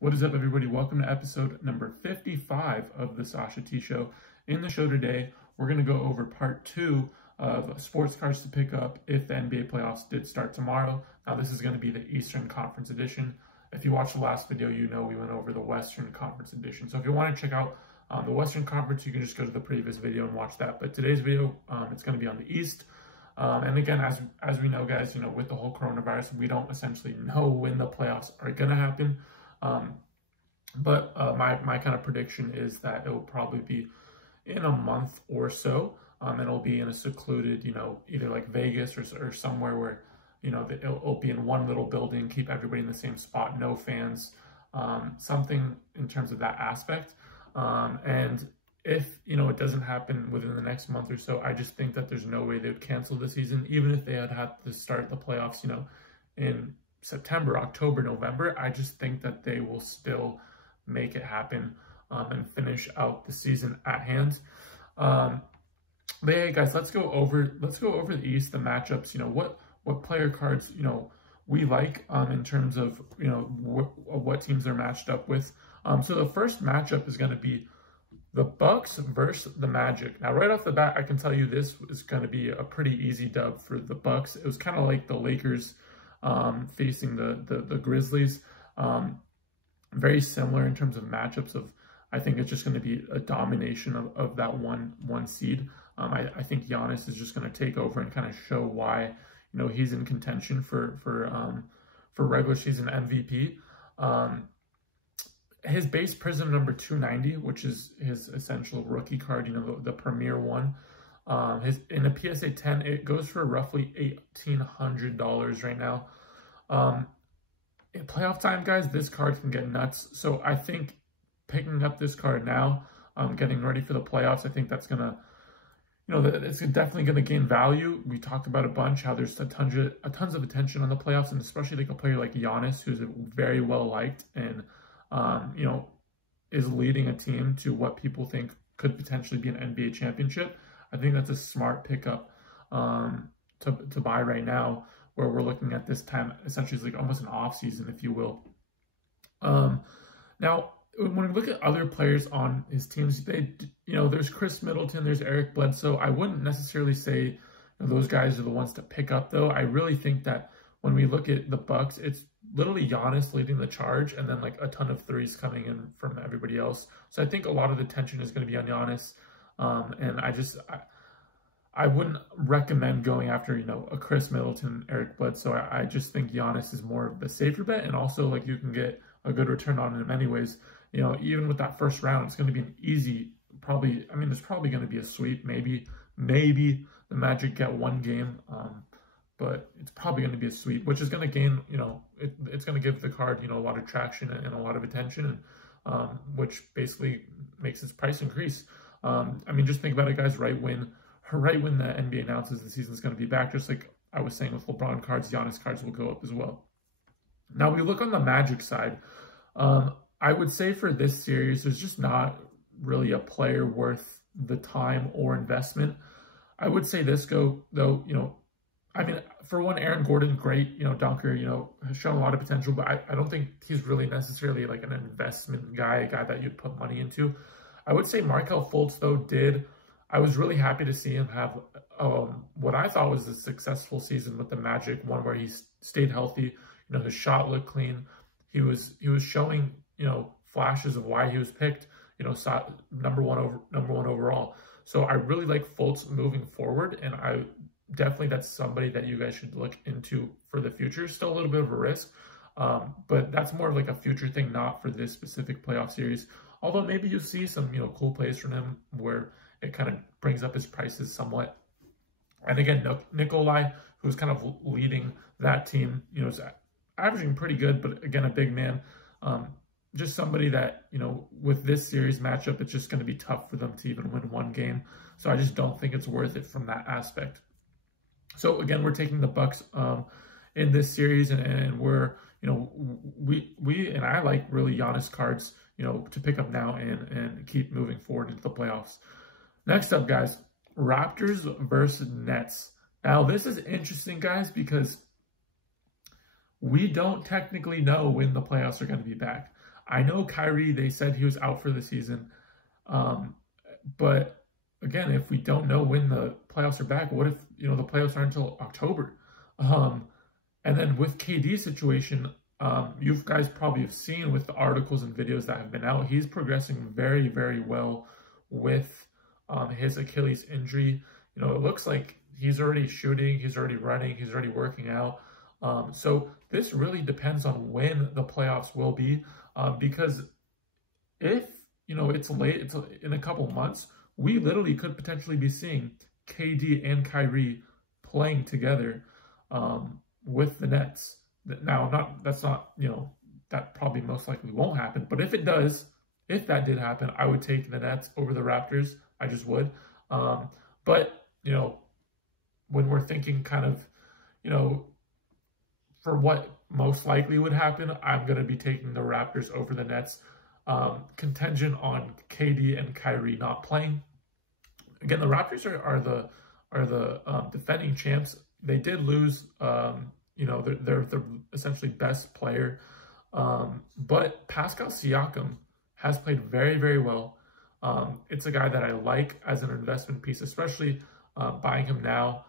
What is up, everybody? Welcome to episode number 55 of the Sasha T Show. In the show today, we're going to go over part 2 of sports cards to pick up if the NBA playoffs did start tomorrow. Now, this is going to be the Eastern Conference edition. If you watched the last video, you know we went over the Western Conference edition. So if you want to check out the Western Conference, you can just go to the previous video and watch that. But today's video, it's going to be on the East. And again, as we know, guys, with the whole coronavirus, we don't essentially know when the playoffs are going to happen. But my kind of prediction is that it will probably be in a month or so. And it'll be in a secluded, either like Vegas or somewhere where, it'll be in one little building, keep everybody in the same spot, no fans, something in terms of that aspect. And if, it doesn't happen within the next month or so, I just think that there's no way they would cancel the season, even if they had to start the playoffs, in September, October, November. I just think that they will still make it happen and finish out the season at hand. But hey, guys, let's go over the East, the matchups. What player cards we like in terms of what teams they're matched up with. So the first matchup is going to be the Bucks versus the Magic. Now, right off the bat, I can tell you this is going to be a pretty easy dub for the Bucks. It was kind of like the Lakers facing the Grizzlies. Very similar in terms of matchups of, I think it's just going to be a domination of that one seed. I think Giannis is just going to take over and kind of show why, he's in contention for regular season MVP. His base Prism number 290, which is his essential rookie card, the premier one. In a PSA 10, it goes for roughly $1,800 right now. In playoff time, guys, this card can get nuts. So I think picking up this card now, getting ready for the playoffs, I think that's gonna, it's definitely gonna gain value. We talked about a bunch how there's tons of attention on the playoffs, and especially like a player like Giannis, who's very well liked and is leading a team to what people think could potentially be an NBA championship. I think that's a smart pickup to buy right now, where we're looking at this time essentially as like almost an off season, if you will. Now, when we look at other players on his teams, there's Chris Middleton, there's Eric Bledsoe. I wouldn't necessarily say those guys are the ones to pick up, though. I really think that when we look at the Bucks, it's literally Giannis leading the charge, and then like a ton of threes coming in from everybody else. So I think a lot of the tension is going to be on Giannis, and I wouldn't recommend going after a Chris Middleton, Eric Bledsoe. I just think Giannis is more of the safer bet, and also like you can get a good return on him anyways. Even with that first round, it's going to be an easy, there's probably going to be a sweep. Maybe the Magic get one game. But it's probably going to be a sweep, which is going to gain, it's going to give the card, a lot of traction and a lot of attention, and which basically makes its price increase. Just think about it, guys. Right when the NBA announces the season's going to be back, just like I was saying with LeBron cards, Giannis cards will go up as well. Now, we look on the Magic side. I would say for this series, there's just not really a player worth the time or investment. I would say this though, for one, Aaron Gordon, great, dunker, has shown a lot of potential, but I don't think he's really necessarily like an investment guy, a guy that you'd put money into. I would say Markelle Fultz, though, I was really happy to see him have what I thought was a successful season with the Magic, one where he stayed healthy, his shot looked clean. He was showing, flashes of why he was picked, number one overall. So I really like Fultz moving forward, and definitely that's somebody that you guys should look into for the future. Still a little bit of a risk, but that's more of like a future thing, not for this specific playoff series. Although maybe you see some, cool plays from him where it kind of brings up his prices somewhat. And again, Nikolai, who's kind of leading that team, is averaging pretty good, but again, a big man. Just somebody that, with this series matchup, it's just going to be tough for them to even win one game. So I just don't think it's worth it from that aspect. So again, we're taking the Bucks in this series, and we're, we and I like really Giannis cards, to pick up now and keep moving forward into the playoffs. Next up, guys, Raptors versus Nets. Now, this is interesting, guys, because we don't technically know when the playoffs are going to be back. I know Kyrie, they said he was out for the season. But again, if we don't know when the playoffs are back, what if, the playoffs aren't until October? And then with KD's situation, you guys probably have seen with the articles and videos that have been out, he's progressing very, very well with his Achilles injury. It looks like he's already shooting, he's already running, he's already working out. So this really depends on when the playoffs will be, because if, it's late, it's in a couple months, we literally could potentially be seeing KD and Kyrie playing together with the Nets. Now, that's not, that probably most likely won't happen. But if it does, if that did happen, I would take the Nets over the Raptors. I just would. But, when we're thinking kind of, for what most likely would happen, I'm going to be taking the Raptors over the Nets, contingent on KD and Kyrie not playing. Again, the Raptors are the defending champs. They did lose, they're essentially best player. But Pascal Siakam has played very, very well. It's a guy that I like as an investment piece, especially buying him now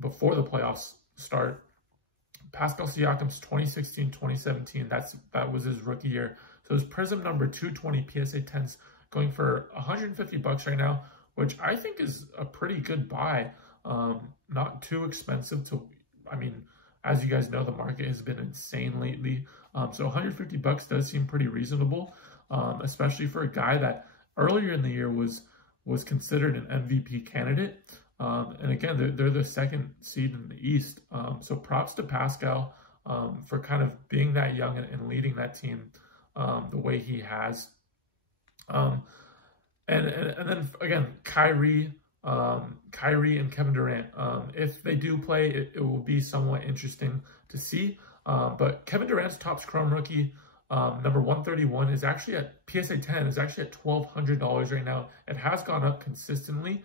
before the playoffs start. Pascal Siakam's 2016-2017, that was his rookie year. So his Prism number 220 PSA 10s going for $150 right now, which I think is a pretty good buy. Not too expensive to, as you guys know, the market has been insane lately. So $150 does seem pretty reasonable, especially for a guy that earlier in the year was considered an MVP candidate. And again, they're the second seed in the East. So props to Pascal for kind of being that young and leading that team the way he has. And then again, Kyrie and Kevin Durant. If they do play, it will be somewhat interesting to see. But Kevin Durant's Topps Chrome rookie, number 131, is actually at PSA 10, is actually at $1,200 right now. It has gone up consistently.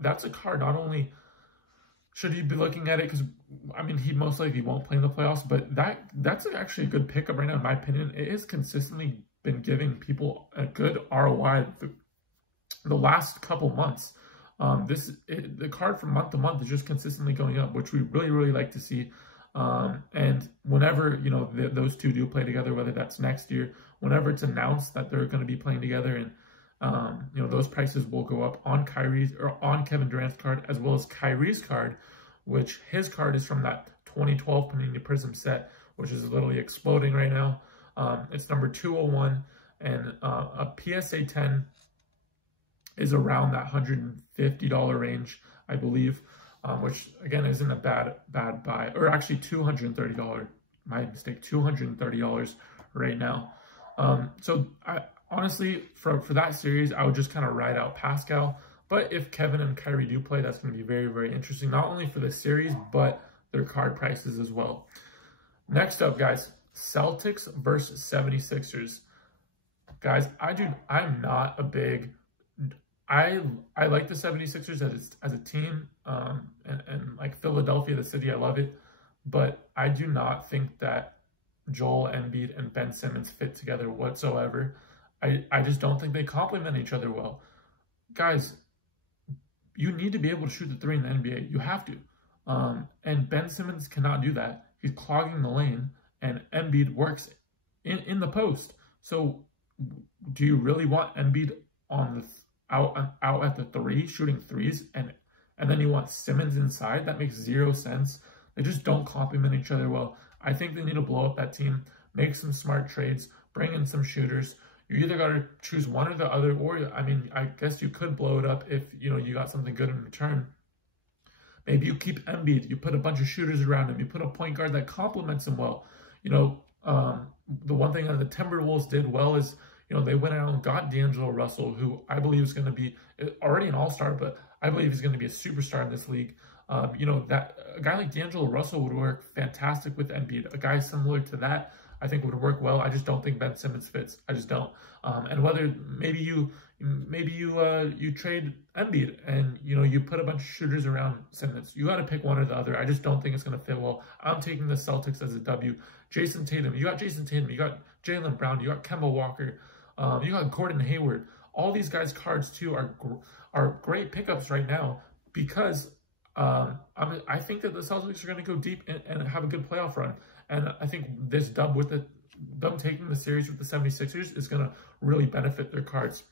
That's a card, not only should you be looking at it, because, he most likely won't play in the playoffs, but that's actually a good pickup right now, in my opinion. It has consistently been giving people a good ROI the last couple months. The card from month to month is just consistently going up, which we really, really like to see. And whenever, those two do play together, whether that's next year, whenever it's announced that they're going to be playing together, and those prices will go up on Kyrie's or on Kevin Durant's card, as well as Kyrie's card, which his card is from that 2012 Panini Prism set, which is literally exploding right now. It's number 201, and a PSA 10 is around that $150 range, I believe, which again isn't a bad buy, or actually $230. My mistake, $230 right now. So honestly, for that series, I would just kind of ride out Pascal. But if Kevin and Kyrie do play, that's going to be very, very interesting, not only for the series, but their card prices as well. Next up, guys, Celtics versus 76ers. Guys, I'm not a big... I like the 76ers as a team, and like Philadelphia, the city, I love it. But I do not think that Joel Embiid and Ben Simmons fit together whatsoever. I just don't think they complement each other well. Guys, you need to be able to shoot the three in the NBA. You have to. And Ben Simmons cannot do that. He's clogging the lane, and Embiid works in the post. So do you really want Embiid on the out at the three, shooting threes, and then you want Simmons inside? That makes zero sense. They just don't complement each other well. I think they need to blow up that team, make some smart trades, bring in some shooters. You either got to choose one or the other, or, I guess you could blow it up if, you got something good in return. Maybe you keep Embiid, you put a bunch of shooters around him, you put a point guard that complements him well. The one thing that the Timberwolves did well is, they went out and got D'Angelo Russell, who I believe is going to be already an all-star, but I believe he's going to be a superstar in this league. That a guy like D'Angelo Russell would work fantastic with Embiid. A guy similar to that, I think would work well. I just don't think Ben Simmons fits. I just don't. And whether maybe you trade Embiid and you put a bunch of shooters around Simmons. You got to pick one or the other. I just don't think it's going to fit well. I'm taking the Celtics as a W. Jason Tatum. You got Jason Tatum. You got Jaylen Brown. You got Kemba Walker. You got Gordon Hayward. All these guys' cards too are great pickups right now because I think that the Celtics are going to go deep and have a good playoff run. And I think this dub with them taking the series with the 76ers is going to really benefit their cards.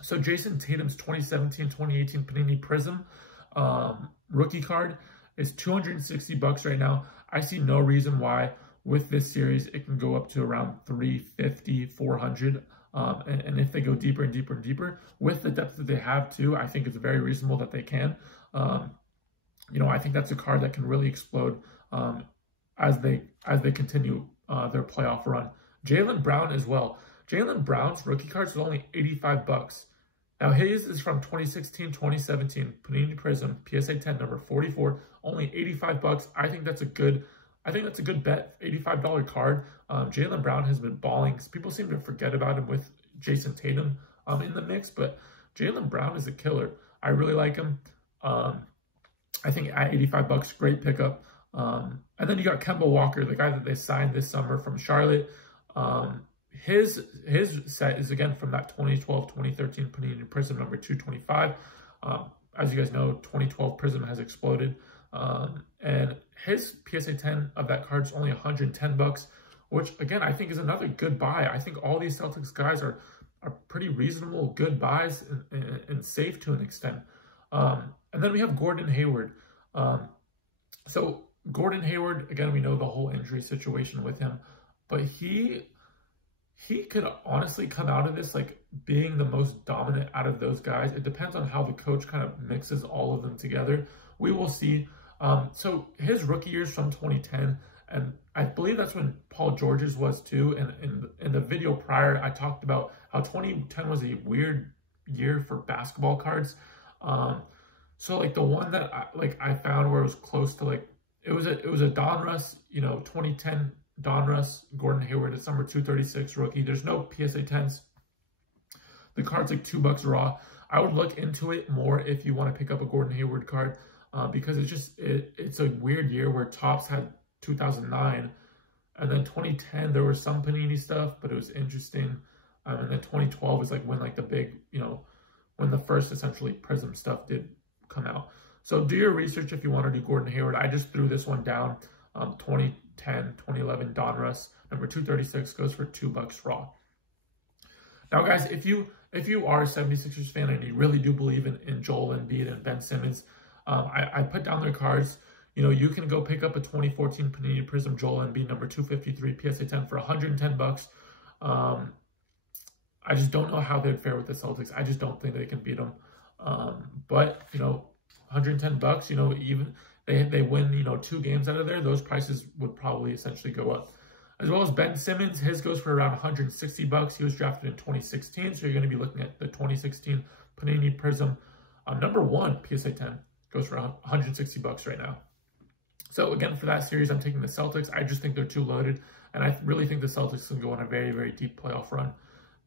So Jason Tatum's 2017-2018 Panini Prism rookie card is $260 right now. I see no reason why with this series it can go up to around $350, $400. And if they go deeper and deeper and deeper with the depth that they have too, I think it's very reasonable that they can. I think that's a card that can really explode as they continue their playoff run. Jaylen Brown as well. Jaylen Brown's rookie cards is only $85. Now his is from 2016-2017 Panini Prism PSA 10 number 44, only $85. I think that's a good bet. $85 card. Jaylen Brown has been balling. People seem to forget about him with Jason Tatum in the mix, but Jaylen Brown is a killer. I really like him. I think at $85, great pickup. And then you got Kemba Walker, the guy that they signed this summer from Charlotte. His set is again from that 2012-2013 Panini Prism number 225. As you guys know, 2012 Prism has exploded. And his PSA 10 of that card is only $110, which again, I think is another good buy. I think all these Celtics guys are pretty reasonable, good buys and safe to an extent. And then we have Gordon Hayward. So Gordon Hayward, again, we know the whole injury situation with him, but he could honestly come out of this like being the most dominant out of those guys. It depends on how the coach kind of mixes all of them together. We will see. So his rookie years from 2010, and I believe that's when Paul George's was too. And in the video prior, I talked about how 2010 was a weird year for basketball cards. So like the one that I found where it was close to like, it was a Donruss, 2010 Donruss, Gordon Hayward, it's number 236 rookie. There's no PSA 10s. The card's like $2 raw. I would look into it more if you want to pick up a Gordon Hayward card because it's a weird year where Topps had 2009 and then 2010 there was some Panini stuff, but it was interesting. And then 2012 is like when like the big, when the first essentially Prism stuff did come out. So do your research if you want to do Gordon Hayward. I just threw this one down. 2010, 2011 Donruss number 236 goes for $2 raw. Now, guys, if you are a 76ers fan and you really do believe in Joel Embiid and Ben Simmons, I put down their cards. You can go pick up a 2014 Panini Prism Joel Embiid number 253 PSA 10 for $110. I just don't know how they'd fare with the Celtics. I just don't think they can beat them. But $110, even they win, 2 games out of there, those prices would probably essentially go up. As well as Ben Simmons, his goes for around $160. He was drafted in 2016, so you're going to be looking at the 2016 Panini Prism number 1 PSA 10 goes for $160 right now. So again, for that series, I'm taking the Celtics. I just think they're too loaded, and I really think the Celtics can go on a very, very deep playoff run.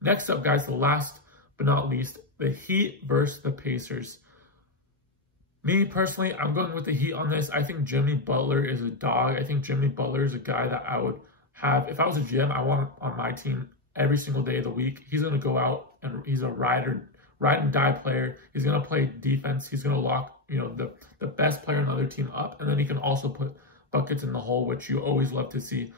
Next up, guys, the last but not least, the Heat versus the Pacers. Me, personally, I'm going with the Heat on this. I think Jimmy Butler is a dog. I think Jimmy Butler is a guy that I would have. If I was a GM, I want him on my team every single day of the week. He's going to go out, and he's a ride and die player. He's going to play defense. He's going to lock, the best player on the other team up, and then he can also put buckets in the hole, which you always love to see.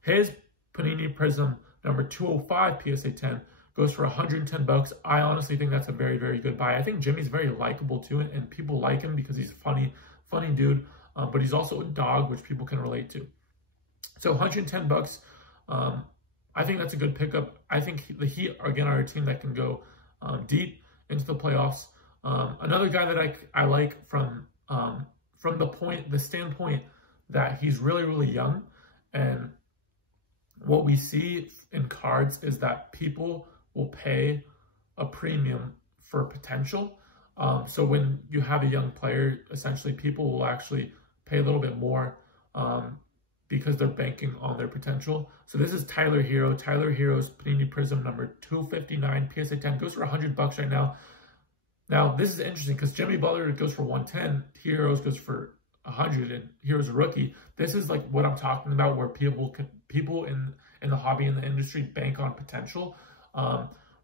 His Panini Prism number 205 PSA 10 goes for $110. I honestly think that's a very, very good buy. I think Jimmy's very likable too, and people like him because he's funny dude, but he's also a dog, which people can relate to. So $110, I think that's a good pickup. I think the Heat, again, are a team that can go deep into the playoffs. Another guy that I like from the standpoint that he's really, really young, and what we see in cards is that people will pay a premium for potential. So when you have a young player, essentially people will actually pay a little bit more because they're banking on their potential. So this is Tyler Hero. Tyler Hero's Panini Prism number 259 PSA 10 goes for $100 right now. Now this is interesting because Jimmy Butler goes for 110, Heroes goes for 100, and Hero's a rookie. This is like what I'm talking about, where people in the hobby, in the industry, bank on potential.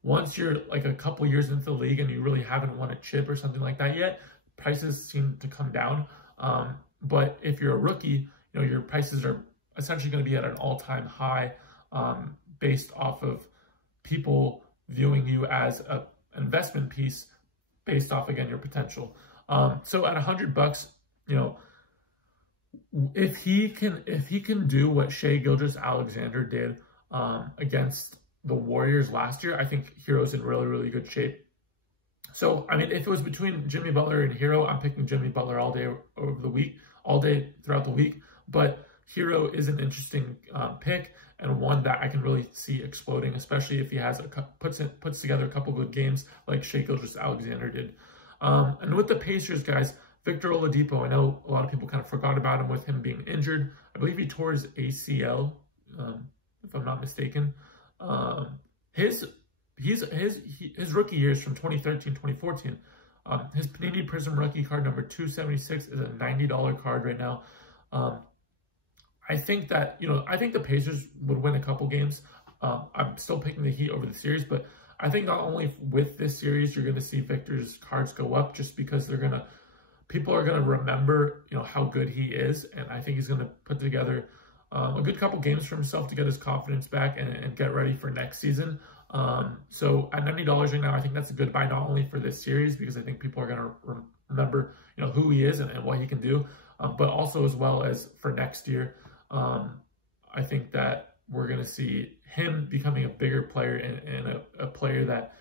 Once you're like a couple years into the league and you really haven't won a chip or something like that yet, prices seem to come down. But if you're a rookie, you know, your prices are essentially going to be at an all-time high, based off of people viewing you as an investment piece based off, again, your potential. So at $100, you know, if he can do what Shai Gilgeous-Alexander did against the Warriors last year, I think Hero's in really, really good shape. So, I mean, if it was between Jimmy Butler and Hero, I'm picking Jimmy Butler all day throughout the week. But Hero is an interesting pick, and one that I can really see exploding, especially if he has puts together a couple good games like Shai Gilgeous-Alexander did. And with the Pacers, guys, Victor Oladipo, I know a lot of people kind of forgot about him with him being injured. I believe he tore his ACL, if I'm not mistaken. His rookie years from 2013, 2014. His Panini Prism rookie card number 276 is a $90 card right now. I think that, you know, I think the Pacers would win a couple games. I'm still picking the Heat over the series, but I think not only with this series, you're going to see Victor's cards go up just because people are going to remember, you know, how good he is. And I think he's going to put together a good couple games for himself to get his confidence back and get ready for next season. So at $90 right now, I think that's a good buy, not only for this series, because I think people are going to remember, you know, who he is and what he can do, but also as well as for next year. I think that we're going to see him becoming a bigger player and a player that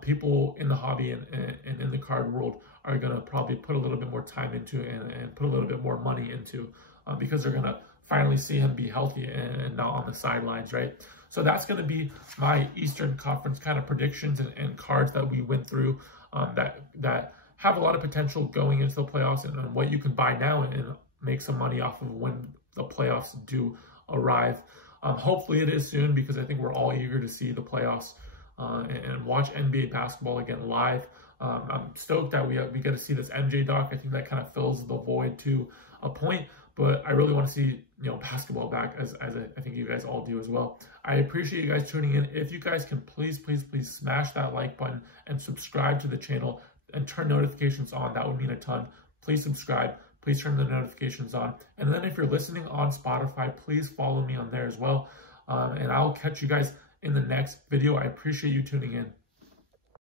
people in the hobby and in the card world are going to probably put a little bit more time into and put a little bit more money into, because they're going to finally see him be healthy and not on the sidelines, right? So that's going to be my Eastern Conference kind of predictions and cards that we went through, that have a lot of potential going into the playoffs, and what you can buy now and make some money off of when the playoffs do arrive. Hopefully it is soon, because I think we're all eager to see the playoffs and watch NBA basketball again live. I'm stoked that we get to see this MJ doc. I think that kind of fills the void to a point, but I really want to see, you know, basketball back, as I think you guys all do as well. I appreciate you guys tuning in. If you guys can please smash that like button and subscribe to the channel and turn notifications on, that would mean a ton. Please subscribe. Please turn the notifications on. And then if you're listening on Spotify, please follow me on there as well. And I'll catch you guys in the next video. I appreciate you tuning in.